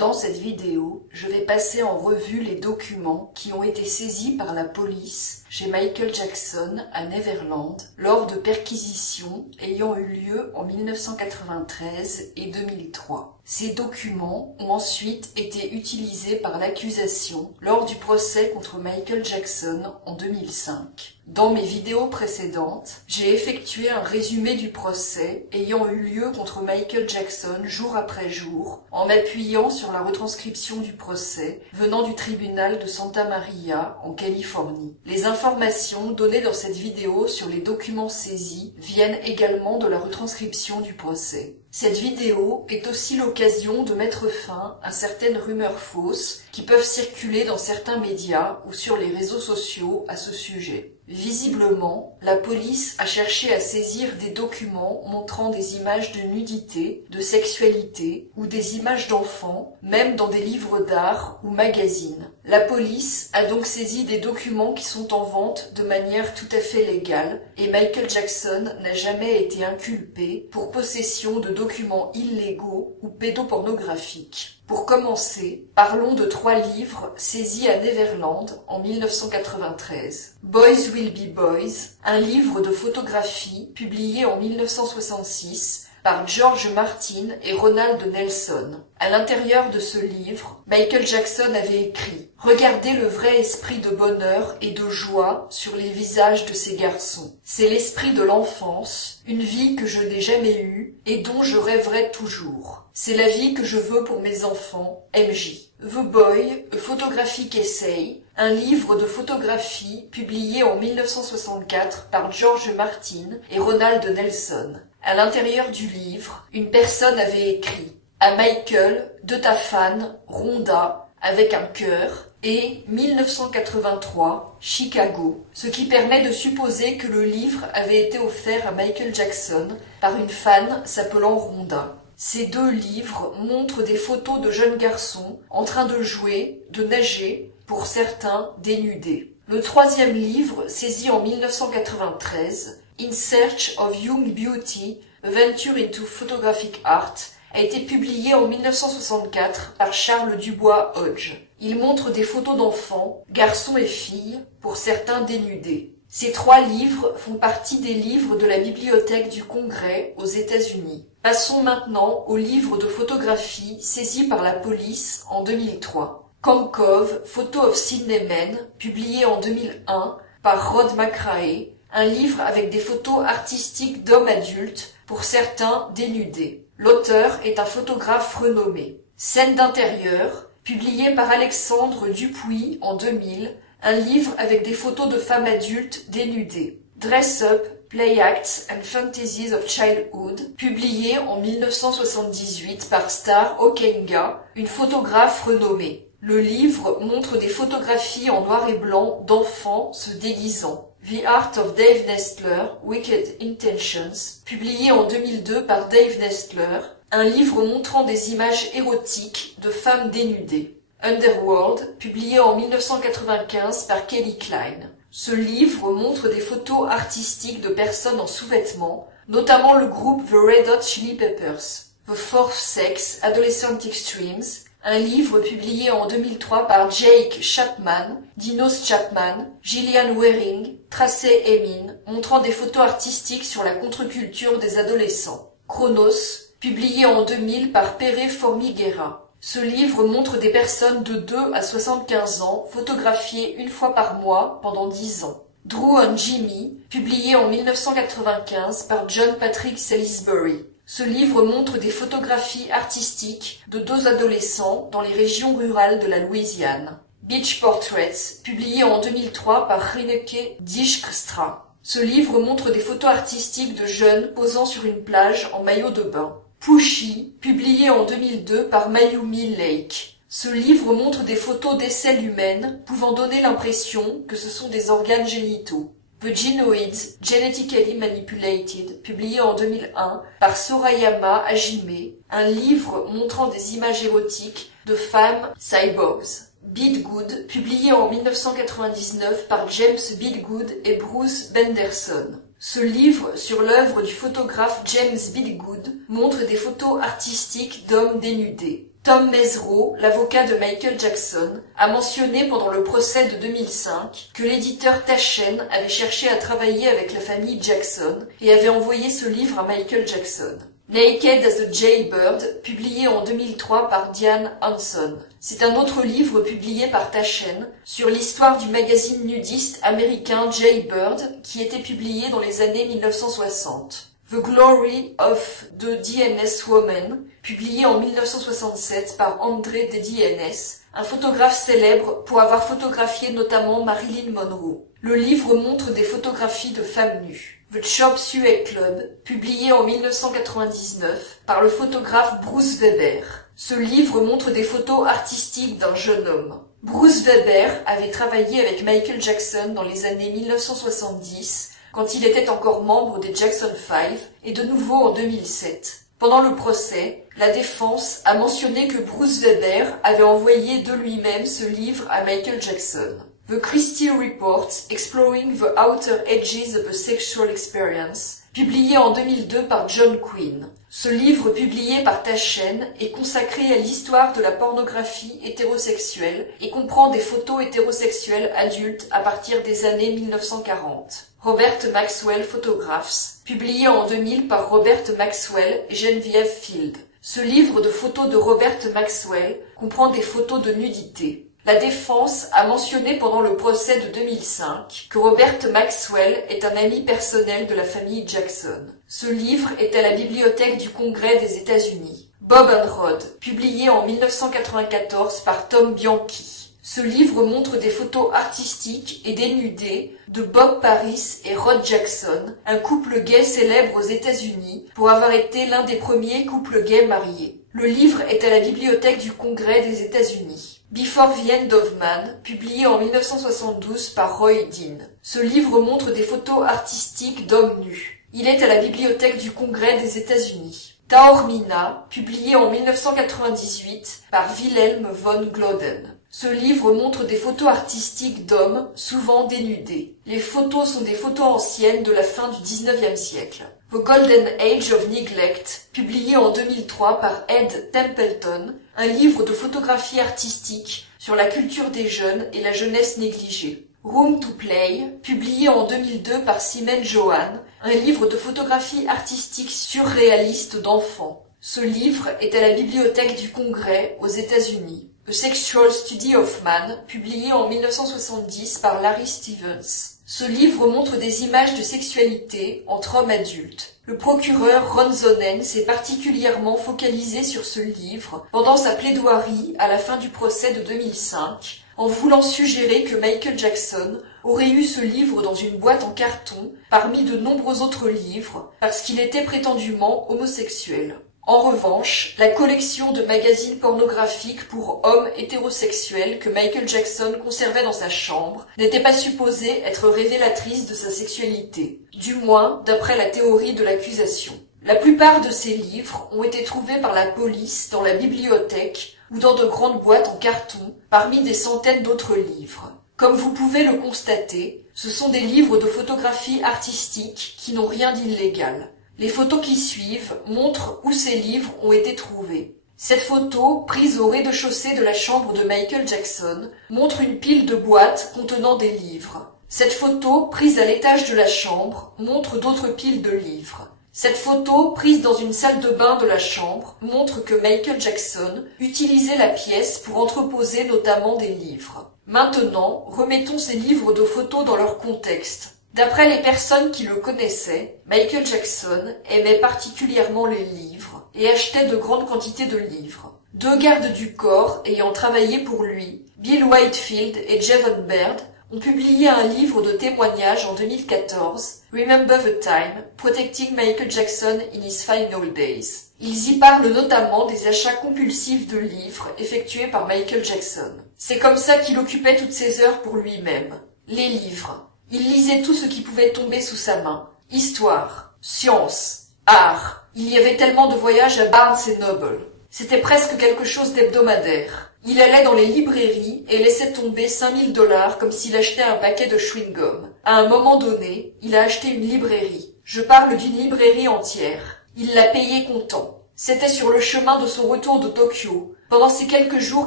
Dans cette vidéo, je vais passer en revue les documents qui ont été saisis par la police chez Michael Jackson à Neverland lors de perquisitions ayant eu lieu en 1993 et 2003. Ces documents ont ensuite été utilisés par l'accusation lors du procès contre Michael Jackson en 2005. Dans mes vidéos précédentes, j'ai effectué un résumé du procès ayant eu lieu contre Michael Jackson jour après jour, en m'appuyant sur la retranscription du procès venant du tribunal de Santa Maria en Californie. Les informations données dans cette vidéo sur les documents saisis viennent également de la retranscription du procès. Cette vidéo est aussi l'occasion de mettre fin à certaines rumeurs fausses qui peuvent circuler dans certains médias ou sur les réseaux sociaux à ce sujet. Visiblement, la police a cherché à saisir des documents montrant des images de nudité, de sexualité ou des images d'enfants, même dans des livres d'art ou magazines. La police a donc saisi des documents qui sont en vente de manière tout à fait légale et Michael Jackson n'a jamais été inculpé pour possession de documents illégaux ou pédopornographiques. Pour commencer, parlons de 3 livres saisis à Neverland en 1993. Boys Will Be Boys, un livre de photographie publié en 1966 par George Martin et Ronald Nelson. À l'intérieur de ce livre, Michael Jackson avait écrit « Regardez le vrai esprit de bonheur et de joie sur les visages de ces garçons. C'est l'esprit de l'enfance, une vie que je n'ai jamais eue et dont je rêverai toujours. C'est la vie que je veux pour mes enfants, MJ. » The Boy, A Photographic Essay, un livre de photographie publié en 1964 par George Martin et Ronald Nelson. À l'intérieur du livre, une personne avait écrit « À Michael, de ta fan, Rhonda, avec un cœur » et 1983, Chicago, ce qui permet de supposer que le livre avait été offert à Michael Jackson par une fan s'appelant Rhonda. Ces 2 livres montrent des photos de jeunes garçons en train de jouer, de nager, pour certains dénudés. Le 3e livre, saisi en 1993, In Search of Young Beauty, A Venture into Photographic Art, a été publié en 1964 par Charles Dubois Hodge. Il montre des photos d'enfants, garçons et filles, pour certains dénudés. Ces 3 livres font partie des livres de la Bibliothèque du Congrès aux États-Unis. Passons maintenant aux livres de photographie saisis par la police en 2003. Kankov, Photo of Sydney Men, publié en 2001 par Rod McRae, un livre avec des photos artistiques d'hommes adultes, pour certains dénudés. L'auteur est un photographe renommé. Scène d'intérieur, publié par Alexandre Dupuis en 2000, un livre avec des photos de femmes adultes dénudées. Dress Up, Play Acts and Fantasies of Childhood, publié en 1978 par Star Okenga, une photographe renommée. Le livre montre des photographies en noir et blanc d'enfants se déguisant. The Art of Dave Nestler, Wicked Intentions, publié en 2002 par Dave Nestler, un livre montrant des images érotiques de femmes dénudées. Underworld, publié en 1995 par Kelly Klein. Ce livre montre des photos artistiques de personnes en sous-vêtements, notamment le groupe The Red Hot Chili Peppers. The Fourth Sex, Adolescent Extremes, un livre publié en 2003 par Jake Chapman, Dinos Chapman, Gillian Waring, Tracey Emin, montrant des photos artistiques sur la contre-culture des adolescents. Chronos, publié en 2000 par Pere Formiguera. Ce livre montre des personnes de 2 à 75 ans photographiées une fois par mois pendant 10 ans. Drew and Jimmy, publié en 1995 par John Patrick Salisbury. Ce livre montre des photographies artistiques de 2 adolescents dans les régions rurales de la Louisiane. Beach Portraits, publié en 2003 par Rineke Dijkstra. Ce livre montre des photos artistiques de jeunes posant sur une plage en maillot de bain. Pushy, publié en 2002 par Mayumi Lake. Ce livre montre des photos d'aisselles humaines pouvant donner l'impression que ce sont des organes génitaux. The Genoids, Genetically Manipulated, publié en 2001 par Sorayama Hajime, un livre montrant des images érotiques de femmes cyborgs. Bidgood, publié en 1999 par James Bidgood et Bruce Benderson. Ce livre sur l'œuvre du photographe James Bidgood montre des photos artistiques d'hommes dénudés. Tom Mesereau, l'avocat de Michael Jackson, a mentionné pendant le procès de 2005 que l'éditeur Taschen avait cherché à travailler avec la famille Jackson et avait envoyé ce livre à Michael Jackson. Naked as a Jaybird, publié en 2003 par Diane Hanson. C'est un autre livre publié par Taschen sur l'histoire du magazine nudiste américain Jaybird qui était publié dans les années 1960. The Glory of the DNS Woman, publié en 1967 par André de DNS, un photographe célèbre pour avoir photographié notamment Marilyn Monroe. Le livre montre des photographies de femmes nues. The Chop Suey Club, publié en 1999 par le photographe Bruce Weber. Ce livre montre des photos artistiques d'un jeune homme. Bruce Weber avait travaillé avec Michael Jackson dans les années 1970, quand il était encore membre des Jackson 5, et de nouveau en 2007. Pendant le procès, la défense a mentionné que Bruce Weber avait envoyé de lui-même ce livre à Michael Jackson. The Christie Report, Exploring the Outer Edges of a Sexual Experience, publié en 2002 par John Quinn. Ce livre publié par Taschen est consacré à l'histoire de la pornographie hétérosexuelle et comprend des photos hétérosexuelles adultes à partir des années 1940. Robert Maxwell Photographs, publié en 2000 par Robert Maxwell et Geneviève Field. Ce livre de photos de Robert Maxwell comprend des photos de nudité. La défense a mentionné pendant le procès de 2005 que Robert Maxwell est un ami personnel de la famille Jackson. Ce livre est à la bibliothèque du Congrès des États-Unis. Bob and Rod, publié en 1994 par Tom Bianchi. Ce livre montre des photos artistiques et dénudées de Bob Paris et Rod Jackson, un couple gay célèbre aux États-Unis pour avoir été l'un des premiers couples gays mariés. Le livre est à la bibliothèque du Congrès des États-Unis. Before the End of Man, publié en 1972 par Roy Dean. Ce livre montre des photos artistiques d'hommes nus. Il est à la bibliothèque du Congrès des États-Unis. Taormina, publié en 1998 par Wilhelm von Gloden. Ce livre montre des photos artistiques d'hommes, souvent dénudés. Les photos sont des photos anciennes de la fin du XIXe siècle. The Golden Age of Neglect, publié en 2003 par Ed Templeton, un livre de photographie artistique sur la culture des jeunes et la jeunesse négligée. Room to Play, publié en 2002 par Simen Johan, un livre de photographie artistique surréaliste d'enfants. Ce livre est à la bibliothèque du Congrès aux États-Unis. The Sexual Study of Man, publié en 1970 par Larry Stevens. Ce livre montre des images de sexualité entre hommes adultes. Le procureur Ron Zonen s'est particulièrement focalisé sur ce livre pendant sa plaidoirie à la fin du procès de 2005, en voulant suggérer que Michael Jackson aurait eu ce livre dans une boîte en carton parmi de nombreux autres livres parce qu'il était prétendument homosexuel. En revanche, la collection de magazines pornographiques pour hommes hétérosexuels que Michael Jackson conservait dans sa chambre n'était pas supposée être révélatrice de sa sexualité, du moins d'après la théorie de l'accusation. La plupart de ces livres ont été trouvés par la police dans la bibliothèque ou dans de grandes boîtes en carton parmi des centaines d'autres livres. Comme vous pouvez le constater, ce sont des livres de photographie artistique qui n'ont rien d'illégal. Les photos qui suivent montrent où ces livres ont été trouvés. Cette photo, prise au rez-de-chaussée de la chambre de Michael Jackson, montre une pile de boîtes contenant des livres. Cette photo, prise à l'étage de la chambre, montre d'autres piles de livres. Cette photo, prise dans une salle de bain de la chambre, montre que Michael Jackson utilisait la pièce pour entreposer notamment des livres. Maintenant, remettons ces livres de photos dans leur contexte. D'après les personnes qui le connaissaient, Michael Jackson aimait particulièrement les livres et achetait de grandes quantités de livres. Deux gardes du corps ayant travaillé pour lui, Bill Whitefield et Javon Baird, ont publié un livre de témoignages en 2014, Remember the Time, Protecting Michael Jackson in His Final Days. Ils y parlent notamment des achats compulsifs de livres effectués par Michael Jackson. C'est comme ça qu'il occupait toutes ses heures pour lui-même. Les livres. Il lisait tout ce qui pouvait tomber sous sa main. Histoire, science, art. Il y avait tellement de voyages à Barnes & Noble. C'était presque quelque chose d'hebdomadaire. Il allait dans les librairies et laissait tomber $5000 comme s'il achetait un paquet de chewing-gum. À un moment donné, il a acheté une librairie. Je parle d'une librairie entière. Il l'a payée comptant. C'était sur le chemin de son retour de Tokyo, pendant ces quelques jours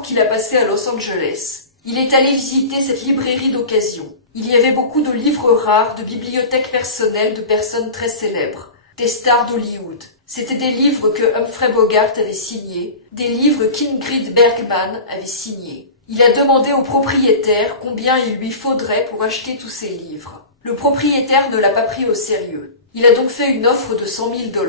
qu'il a passés à Los Angeles. Il est allé visiter cette librairie d'occasion. Il y avait beaucoup de livres rares, de bibliothèques personnelles de personnes très célèbres, des stars d'Hollywood. C'étaient des livres que Humphrey Bogart avait signés, des livres qu'Ingrid Bergman avait signés. Il a demandé au propriétaire combien il lui faudrait pour acheter tous ces livres. Le propriétaire ne l'a pas pris au sérieux. Il a donc fait une offre de $100 000.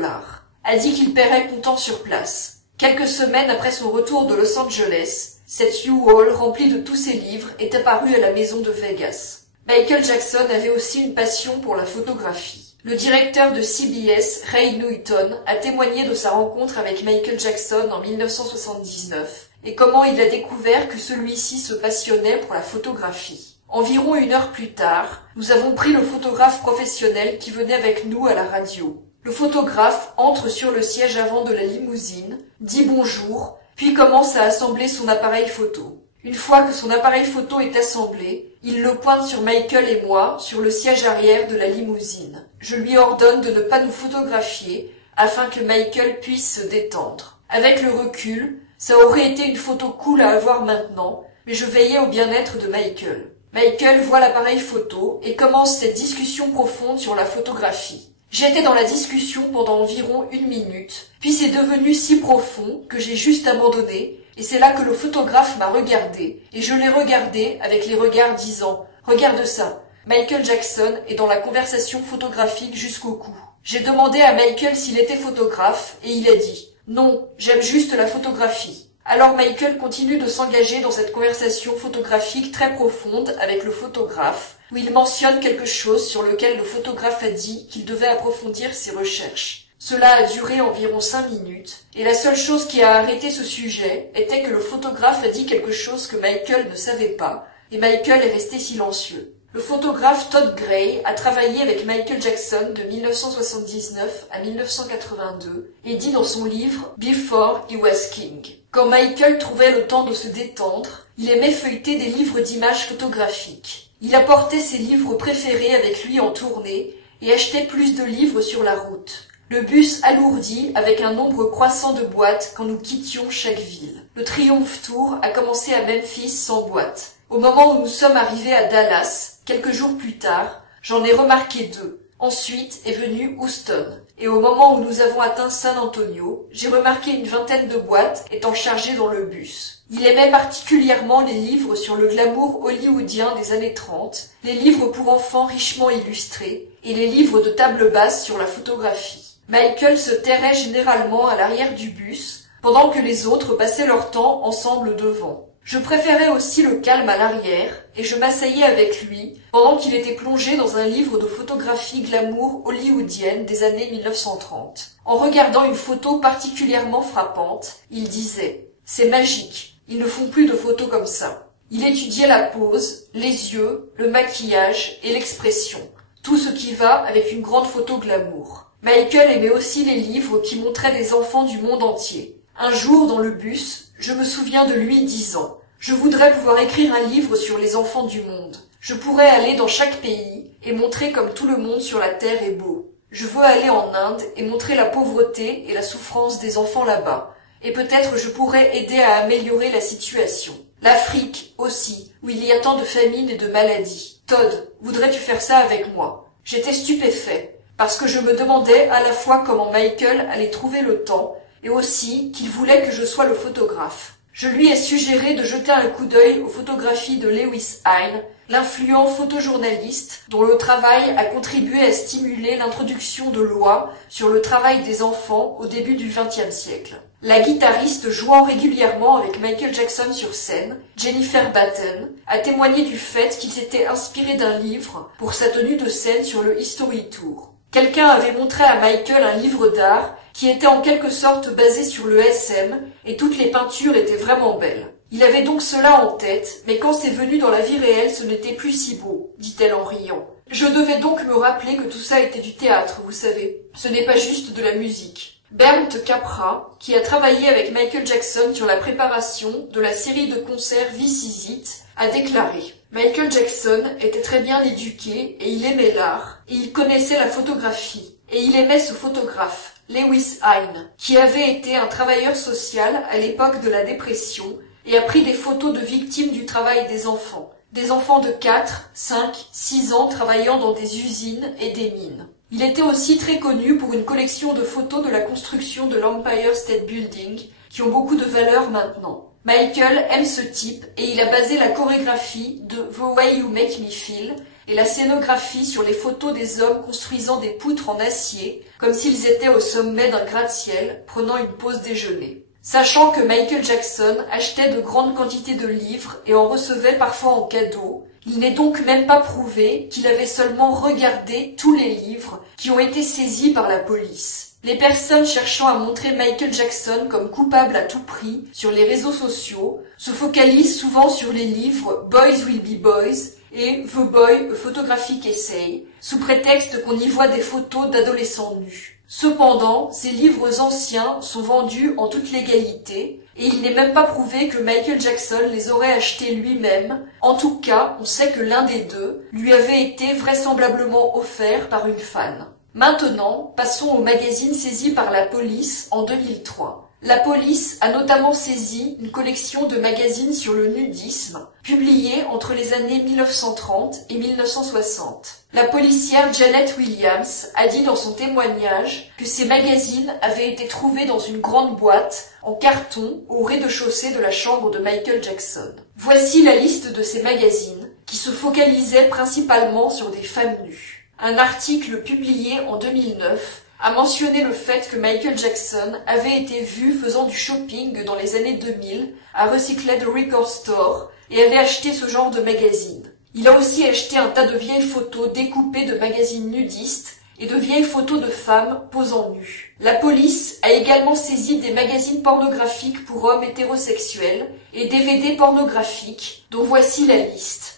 A dit qu'il paierait comptant sur place. Quelques semaines après son retour de Los Angeles, cette U-Haul remplie de tous ses livres est apparue à la maison de Vegas. Michael Jackson avait aussi une passion pour la photographie. Le directeur de CBS, Ray Newton, a témoigné de sa rencontre avec Michael Jackson en 1979 et comment il a découvert que celui-ci se passionnait pour la photographie. Environ 1 heure plus tard, nous avons pris le photographe professionnel qui venait avec nous à la radio. Le photographe entre sur le siège avant de la limousine, dit bonjour, puis commence à assembler son appareil photo. Une fois que son appareil photo est assemblé, il le pointe sur Michael et moi sur le siège arrière de la limousine. Je lui ordonne de ne pas nous photographier afin que Michael puisse se détendre. Avec le recul, ça aurait été une photo cool à avoir maintenant, mais je veillais au bien-être de Michael. Michael voit l'appareil photo et commence cette discussion profonde sur la photographie. J'étais dans la discussion pendant environ 1 minute, puis c'est devenu si profond que j'ai juste abandonné, et c'est là que le photographe m'a regardé, et je l'ai regardé avec les regards disant « Regarde ça ». Michael Jackson est dans la conversation photographique jusqu'au cou. J'ai demandé à Michael s'il était photographe, et il a dit « Non, j'aime juste la photographie ». Alors Michael continue de s'engager dans cette conversation photographique très profonde avec le photographe, où il mentionne quelque chose sur lequel le photographe a dit qu'il devait approfondir ses recherches. Cela a duré environ 5 minutes, et la seule chose qui a arrêté ce sujet était que le photographe a dit quelque chose que Michael ne savait pas, et Michael est resté silencieux. Le photographe Todd Gray a travaillé avec Michael Jackson de 1979 à 1982 et dit dans son livre « Before He Was King ». Quand Michael trouvait le temps de se détendre, il aimait feuilleter des livres d'images photographiques. Il apportait ses livres préférés avec lui en tournée et achetait plus de livres sur la route. Le bus alourdi avec un nombre croissant de boîtes quand nous quittions chaque ville. Le Triumph Tour a commencé à Memphis sans boîte. Au moment où nous sommes arrivés à Dallas, quelques jours plus tard, j'en ai remarqué 2. Ensuite est venu Houston. Et au moment où nous avons atteint San Antonio, j'ai remarqué une 20aine de boîtes étant chargées dans le bus. Il aimait particulièrement les livres sur le glamour hollywoodien des années 30, les livres pour enfants richement illustrés et les livres de table basse sur la photographie. Michael se terrait généralement à l'arrière du bus, pendant que les autres passaient leur temps ensemble devant. Je préférais aussi le calme à l'arrière, et je m'asseyais avec lui pendant qu'il était plongé dans un livre de photographie glamour hollywoodienne des années 1930. En regardant une photo particulièrement frappante, il disait « C'est magique, ils ne font plus de photos comme ça ». Il étudiait la pose, les yeux, le maquillage et l'expression, tout ce qui va avec une grande photo glamour. Michael aimait aussi les livres qui montraient des enfants du monde entier. Un jour, dans le bus, je me souviens de lui disant « Je voudrais pouvoir écrire un livre sur les enfants du monde. Je pourrais aller dans chaque pays et montrer comme tout le monde sur la terre est beau. Je veux aller en Inde et montrer la pauvreté et la souffrance des enfants là-bas. Et peut-être je pourrais aider à améliorer la situation. L'Afrique aussi, où il y a tant de famines et de maladies. Todd, voudrais-tu faire ça avec moi ?» J'étais stupéfait, parce que je me demandais à la fois comment Michael allait trouver le temps et aussi qu'il voulait que je sois le photographe. Je lui ai suggéré de jeter un coup d'œil aux photographies de Lewis Hine, l'influent photojournaliste dont le travail a contribué à stimuler l'introduction de lois sur le travail des enfants au début du XXe siècle. La guitariste jouant régulièrement avec Michael Jackson sur scène, Jennifer Batten, a témoigné du fait qu'il s'était inspiré d'un livre pour sa tenue de scène sur le History Tour. Quelqu'un avait montré à Michael un livre d'art qui était en quelque sorte basé sur le SM, et toutes les peintures étaient vraiment belles. Il avait donc cela en tête, mais quand c'est venu dans la vie réelle, ce n'était plus si beau, dit-elle en riant. Je devais donc me rappeler que tout ça était du théâtre, vous savez. Ce n'est pas juste de la musique. Bernd Capra, qui a travaillé avec Michael Jackson sur la préparation de la série de concerts This Is It, a déclaré « Michael Jackson était très bien éduqué et il aimait l'art, et il connaissait la photographie, et il aimait ce photographe, Lewis Hine, qui avait été un travailleur social à l'époque de la dépression et a pris des photos de victimes du travail des enfants. Des enfants de 4, 5, 6 ans travaillant dans des usines et des mines. Il était aussi très connu pour une collection de photos de la construction de l'Empire State Building, qui ont beaucoup de valeur maintenant. Michael aime ce type et il a basé la chorégraphie de The Way You Make Me Feel et la scénographie sur les photos des hommes construisant des poutres en acier, comme s'ils étaient au sommet d'un gratte-ciel, prenant une pause déjeuner. Sachant que Michael Jackson achetait de grandes quantités de livres et en recevait parfois en cadeau, il n'est donc même pas prouvé qu'il avait seulement regardé tous les livres qui ont été saisis par la police. Les personnes cherchant à montrer Michael Jackson comme coupable à tout prix sur les réseaux sociaux se focalisent souvent sur les livres Boys Will Be Boys et The Boy, A Photographic Essay, sous prétexte qu'on y voit des photos d'adolescents nus. Cependant, ces livres anciens sont vendus en toute légalité et il n'est même pas prouvé que Michael Jackson les aurait achetés lui-même. En tout cas, on sait que l'un des deux lui avait été vraisemblablement offert par une fan. Maintenant, passons aux magazines saisis par la police en 2003. La police a notamment saisi une collection de magazines sur le nudisme, publiés entre les années 1930 et 1960. La policière Janet Williams a dit dans son témoignage que ces magazines avaient été trouvés dans une grande boîte en carton au rez-de-chaussée de la chambre de Michael Jackson. Voici la liste de ces magazines qui se focalisaient principalement sur des femmes nues. Un article publié en 2009 a mentionné le fait que Michael Jackson avait été vu faisant du shopping dans les années 2000 à Recycled Record Store et avait acheté ce genre de magazine. Il a aussi acheté un tas de vieilles photos découpées de magazines nudistes et de vieilles photos de femmes posant nues. La police a également saisi des magazines pornographiques pour hommes hétérosexuels et DVD pornographiques, dont voici la liste.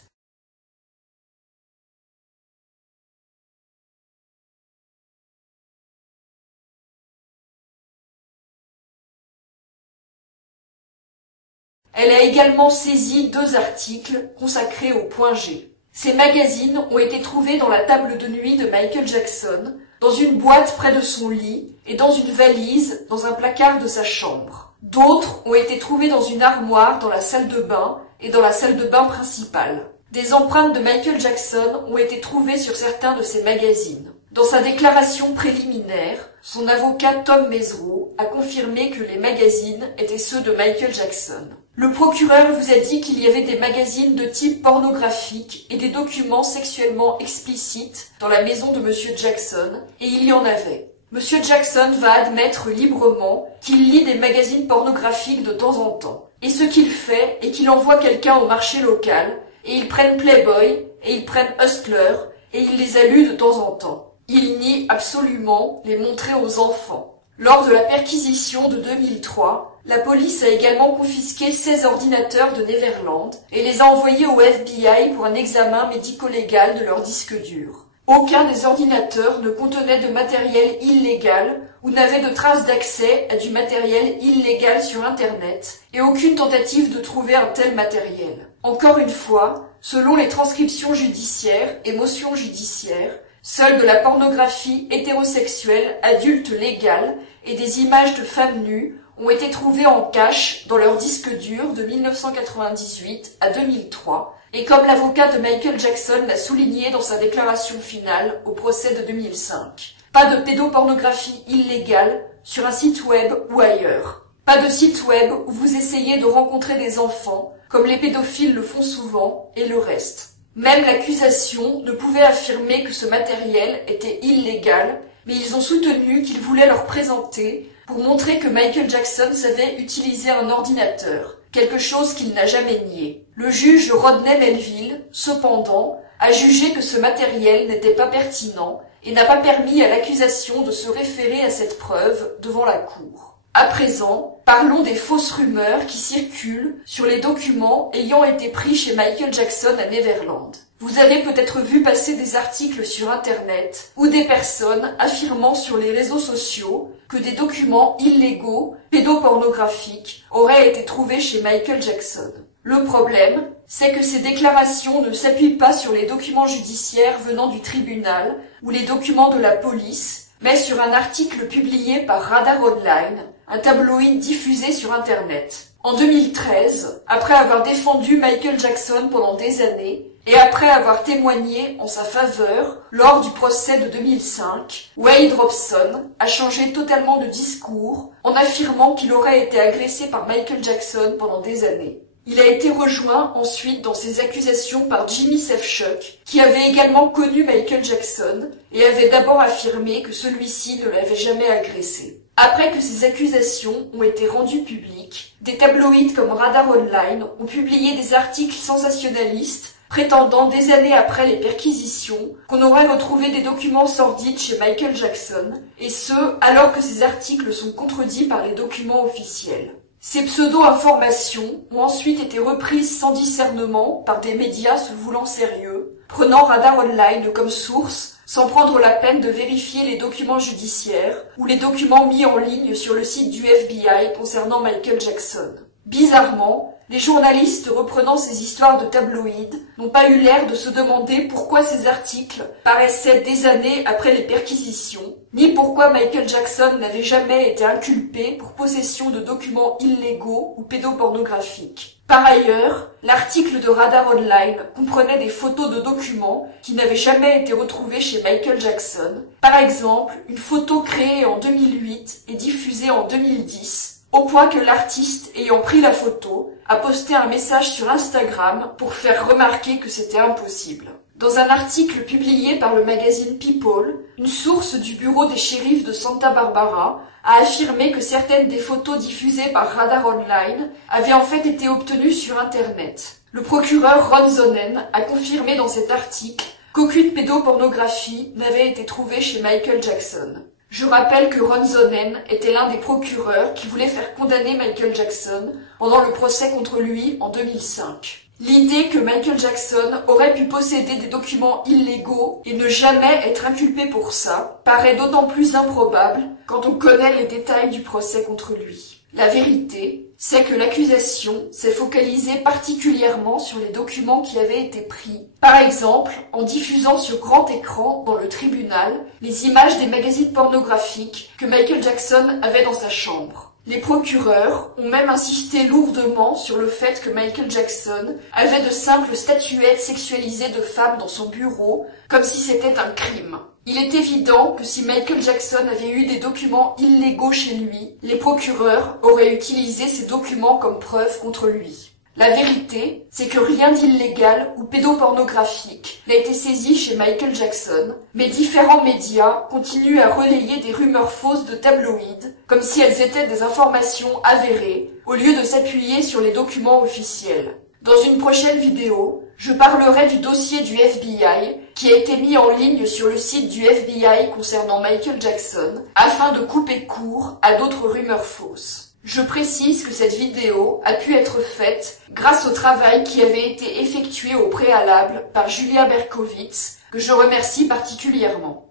Elle a également saisi 2 articles consacrés au point G. Ces magazines ont été trouvés dans la table de nuit de Michael Jackson, dans une boîte près de son lit et dans une valise dans un placard de sa chambre. D'autres ont été trouvés dans une armoire dans la salle de bain et dans la salle de bain principale. Des empreintes de Michael Jackson ont été trouvées sur certains de ces magazines. Dans sa déclaration préliminaire, son avocat Tom Mesereau a confirmé que les magazines étaient ceux de Michael Jackson. Le procureur vous a dit qu'il y avait des magazines de type pornographique et des documents sexuellement explicites dans la maison de Monsieur Jackson, et il y en avait. Monsieur Jackson va admettre librement qu'il lit des magazines pornographiques de temps en temps. Et ce qu'il fait est qu'il envoie quelqu'un au marché local, et ils prennent Playboy, et ils prennent Hustler, et il les a lus de temps en temps. Il nie absolument les montrer aux enfants. Lors de la perquisition de 2003, la police a également confisqué 16 ordinateurs de Neverland et les a envoyés au FBI pour un examen médico-légal de leur disque dur. Aucun des ordinateurs ne contenait de matériel illégal ou n'avait de traces d'accès à du matériel illégal sur Internet et aucune tentative de trouver un tel matériel. Encore une fois, selon les transcriptions judiciaires et motions judiciaires, seule de la pornographie hétérosexuelle adulte légale et des images de femmes nues ont été trouvées en cache dans leur disque dur de 1998 à 2003, et comme l'avocat de Michael Jackson l'a souligné dans sa déclaration finale au procès de 2005. Pas de pédopornographie illégale sur un site web ou ailleurs. Pas de site web où vous essayez de rencontrer des enfants, comme les pédophiles le font souvent, et le reste. Même l'accusation ne pouvait affirmer que ce matériel était illégal, mais ils ont soutenu qu'ils voulaient leur présenter pour montrer que Michael Jackson savait utiliser un ordinateur, quelque chose qu'il n'a jamais nié. Le juge Rodney Melville, cependant, a jugé que ce matériel n'était pas pertinent et n'a pas permis à l'accusation de se référer à cette preuve devant la cour. À présent, parlons des fausses rumeurs qui circulent sur les documents ayant été pris chez Michael Jackson à Neverland. Vous avez peut-être vu passer des articles sur Internet ou des personnes affirmant sur les réseaux sociaux que des documents illégaux, pédopornographiques, auraient été trouvés chez Michael Jackson. Le problème, c'est que ces déclarations ne s'appuient pas sur les documents judiciaires venant du tribunal ou les documents de la police, mais sur un article publié par Radar Online, un tabloïd diffusé sur Internet. En 2013, après avoir défendu Michael Jackson pendant des années, et après avoir témoigné en sa faveur lors du procès de 2005, Wade Robson a changé totalement de discours en affirmant qu'il aurait été agressé par Michael Jackson pendant des années. Il a été rejoint ensuite dans ses accusations par Jimmy Safechuck, qui avait également connu Michael Jackson et avait d'abord affirmé que celui-ci ne l'avait jamais agressé. Après que ces accusations ont été rendues publiques, des tabloïds comme Radar Online ont publié des articles sensationnalistes prétendant des années après les perquisitions qu'on aurait retrouvé des documents sordides chez Michael Jackson, et ce, alors que ces articles sont contredits par les documents officiels. Ces pseudo-informations ont ensuite été reprises sans discernement par des médias se voulant sérieux, prenant Radar Online comme source, sans prendre la peine de vérifier les documents judiciaires ou les documents mis en ligne sur le site du FBI concernant Michael Jackson. Bizarrement, les journalistes reprenant ces histoires de tabloïds n'ont pas eu l'air de se demander pourquoi ces articles paraissaient des années après les perquisitions, ni pourquoi Michael Jackson n'avait jamais été inculpé pour possession de documents illégaux ou pédopornographiques. Par ailleurs, l'article de Radar Online comprenait des photos de documents qui n'avaient jamais été retrouvés chez Michael Jackson. Par exemple, une photo créée en 2008 et diffusée en 2010, au point que l'artiste ayant pris la photo a posté un message sur Instagram pour faire remarquer que c'était impossible. Dans un article publié par le magazine People, une source du bureau des shérifs de Santa Barbara a affirmé que certaines des photos diffusées par Radar Online avaient en fait été obtenues sur Internet. Le procureur Ron Zonen a confirmé dans cet article qu'aucune pédopornographie n'avait été trouvée chez Michael Jackson. Je rappelle que Ron Zonen était l'un des procureurs qui voulait faire condamner Michael Jackson pendant le procès contre lui en 2005. L'idée que Michael Jackson aurait pu posséder des documents illégaux et ne jamais être inculpé pour ça paraît d'autant plus improbable quand on connaît les détails du procès contre lui. La vérité, c'est que l'accusation s'est focalisée particulièrement sur les documents qui avaient été pris. Par exemple, en diffusant sur grand écran dans le tribunal les images des magazines pornographiques que Michael Jackson avait dans sa chambre. Les procureurs ont même insisté lourdement sur le fait que Michael Jackson avait de simples statuettes sexualisées de femmes dans son bureau, comme si c'était un crime. Il est évident que si Michael Jackson avait eu des documents illégaux chez lui, les procureurs auraient utilisé ces documents comme preuve contre lui. La vérité, c'est que rien d'illégal ou pédopornographique n'a été saisi chez Michael Jackson, mais différents médias continuent à relayer des rumeurs fausses de tabloïds, comme si elles étaient des informations avérées, au lieu de s'appuyer sur les documents officiels. Dans une prochaine vidéo, je parlerai du dossier du FBI qui a été mis en ligne sur le site du FBI concernant Michael Jackson afin de couper court à d'autres rumeurs fausses. Je précise que cette vidéo a pu être faite grâce au travail qui avait été effectué au préalable par Julia Berkowitz, que je remercie particulièrement.